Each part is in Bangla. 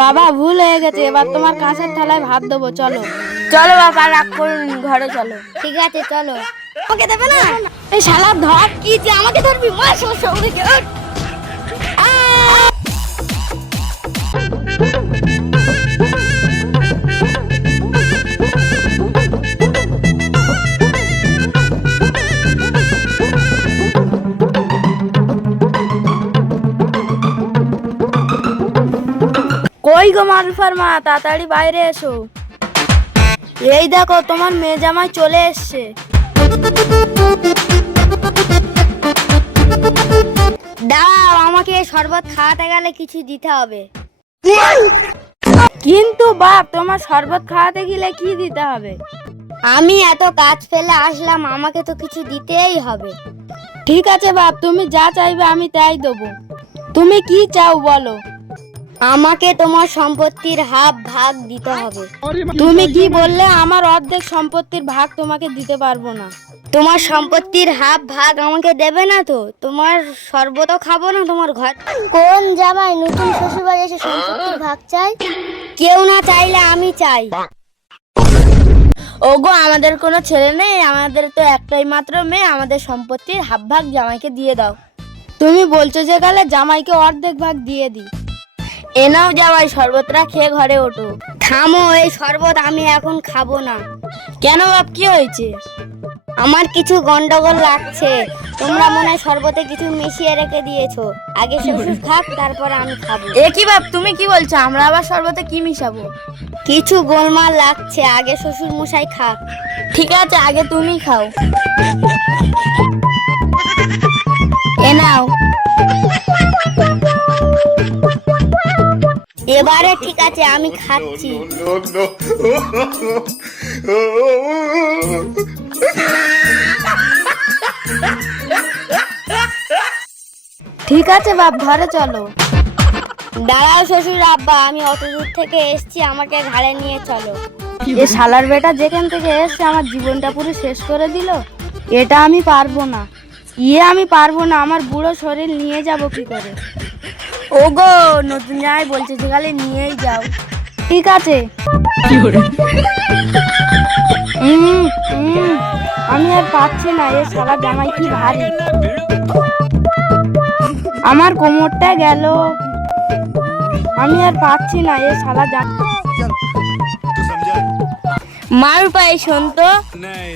বাবা ভুল হয়ে গেছে, এবার তোমার কাঁচের থালায় ভাত দেবো, চলো। চলো বাবা, রাগ করুন, ঘরে চলো। ঠিক আছে চলো। আমাকে দেবে না? এই শালা ধর, কি যে আমাকে ধরবি, মার সমস্যা ওদিকে। কই গো মারুফার মা, তাড়াতাড়ি বাইরে এসো। এই দেখো তোমার মেয়ে জামাই চলে এসছে। দাঁড়াও, আমাকে শরবত খাওয়াতে গেলে কিছু দিতে হবে। কিন্তু বাপ, তোমার শরবত খাওয়াতে গেলে কি দিতে হবে? আমি এত কাজ ফেলে আসলাম, আমাকে তো কিছু দিতেই হবে। ঠিক আছে বাপ, তুমি যা চাইবে আমি তাই দেবো। তুমি কি চাও বলো? আমাকে তোমার সম্পত্তির হাফ ভাগ দিতে হবে। তুমি কি বললে? আমার অর্ধেক সম্পত্তির ভাগ তোমাকে দিতে পারবো না। তোমার সম্পত্তির হাফ ভাগ আমাকে দেবে না তো? তোমার শরবতও খাবো না তোমার ঘর। কোন জামাই নতুন শ্বশুরবাড়ি এসে সম্পত্তির ভাগ চাই? কেউ না চাইলে আমি চাই। ওগো, আমাদের কোনো ছেলে নেই, আমাদের তো একটাই মাত্র মেয়ে, আমাদের সম্পত্তির হাফ ভাগ জামাইকে দিয়ে দাও। তুমি বলছো যে গেলে জামাইকে অর্ধেক ভাগ দিয়ে দিই। এ নাও জামাই, শরবতটা খেয়ে ঘরে ওঠো। থামো, এই শরবত আমি এখন খাবো না। কেন বাপ, কি হয়েছে? আমার কিছু গন্ডগোল লাগছে। তোমরা মনে হয় শরবতে কিছু মিশিয়ে রেখে দিয়েছো। আগে শ্বশুর খাক, তারপর আমি খাবো। এ কি বাপ, তুমি কি বলছো? আমরা আবার শরবতে কি মিশাবো? কিছু গোলমাল লাগছে, আগে শ্বশুর মশাই খাক। ঠিক আছে, আগে তুমি খাও। এ নাও। এবারে ঠিক আছে, আমি খাচ্ছি। ঠিক আছে বাপ, ঘরে চলো। দাঁড়াও শ্বশুর আব্বা, আমি অত দূর থেকে এসেছি, আমাকে ঘাড়ে নিয়ে চলো। এ শালার বেটা যেখান থেকে এসছে আমার জীবনটা পুরো শেষ করে দিল। এটা আমি পারবো না, আমি পারবো না। আমার বুড়ো শরীর নিয়ে যাব কি করে? ওগো, নতুন জামাই বলছে যে গেলে নিয়েই যাও। ঠিক আছে। আমি আর পাচ্ছি না, এ শালা জামাই কি ভারী। আমার কোমরটা গেল, আমি আর পাচ্ছি না, এ শালা জামাই। মার পায়ে শোন তো।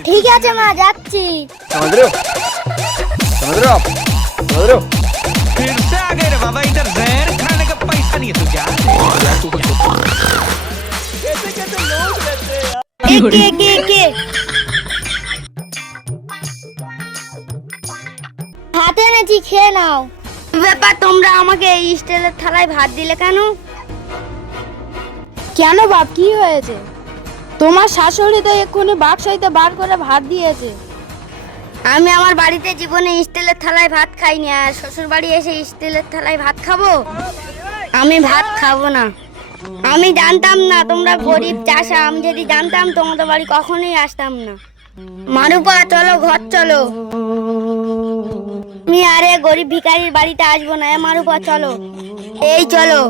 ঠিক আছে মা, যাচ্ছি। समझ रहे हो समझ रहे हो आप समझ रहे हो फिर से आ गए रे बाबा, इधर जहर खाने का पैसा नहीं है तो क्या? কে হাতে এনেছি, খেয়ে নাও। ব্যাপার, তোমরা আমাকে এই স্টিলের থালায় ভাত দিলে কেন? কেন বাপ, কি হয়েছে? তোমার শাশুড়ি তো এক্ষুনি বাক্সইতে বার করে ভাত দিয়েছে। আমি আমার বাড়িতে জীবনে স্টিলের থালায় ভাত খাইনি, আর শ্বশুর বাড়ি এসে স্টিলের থালায় ভাত খাবো? আমি ভাত খাবো না। আমি জানতাম না তোমরা গরিব চাষা। আমি যদি জানতাম তোমাদের বাড়ি কখনোই আসতাম না। মারুপা চলো, ঘর চলো। আমি আরে গরিব ভিখারির বাড়িতে আসবো না। মারুপা চলো, এই চলো।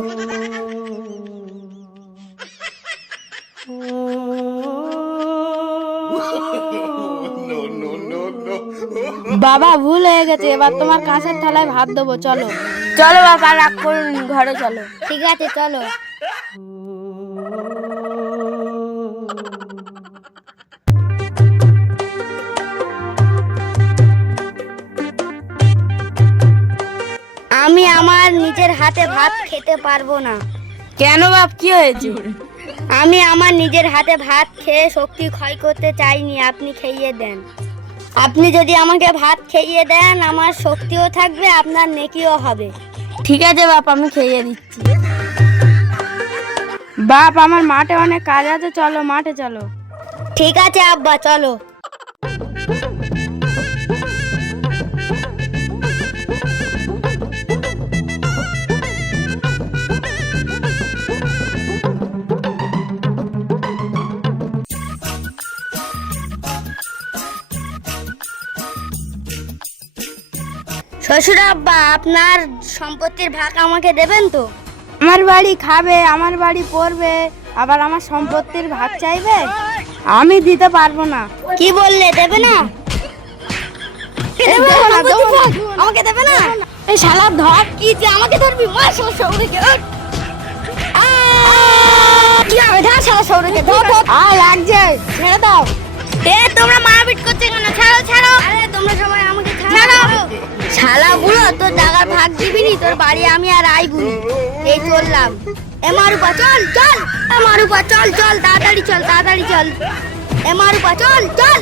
বাবা ভুল হয়ে গেছে, এবার তোমার কাঁচের থালায় ভাত দেবো, চলো। চলো বাবা, রাগ করুন, ঘরে চলো। ঠিক আছে চলো। আমি আমার নিজের হাতে ভাত খেতে পারবো না। কেন বাপ, কি হয়েছে? আমি আমার নিজের হাতে ভাত খেয়ে শক্তি ক্ষয় করতে চাইনি। আপনি খেয়ে দেন। আপনি যদি আমাকে ভাত খেয়ে দেন, আমার শক্তিও থাকবে, আপনার নেকিও হবে। ঠিক আছে বাপ, আমি খেয়ে দিচ্ছি। বাপ, আমার মাঠে অনেক কাজ আছে, চলো মাঠে চলো। ঠিক আছে আব্বা, চলো। শ্বশুর আব্বা, আপনার সম্পত্তির ভাগ আমাকে দেবেন তো? আমার বাড়ি খাবে, আমার বাড়ি পড়বে, আবার আমার সম্পত্তির ভাগ চাইবে। আমি দিতে পারবো না। কি বললে, দেবে না? আমাকে দেবে না? এই শালা ধর। কি তুই আমাকে ধরবি? মার শালা সৌরকে। কি হবে? ধর শালা সৌরকে, ধর ধর। লাগছে, ছেড়ে দাও। তোমরা মারপিট করতে কেন? ছাড়ো ছাড়ো। আরে তোমরা সবাই আমাকে ছাড়ো। শালা বুড়ো, তোর জায়গার ভাগ দিবি নি? তোর বাড়ি আমি আর আইবুনি। এই চললাম। মারুপা চল চল। মারুপা চল চল, তাড়াতাড়ি চল, তাড়াতাড়ি চল। মারুপা চল চল।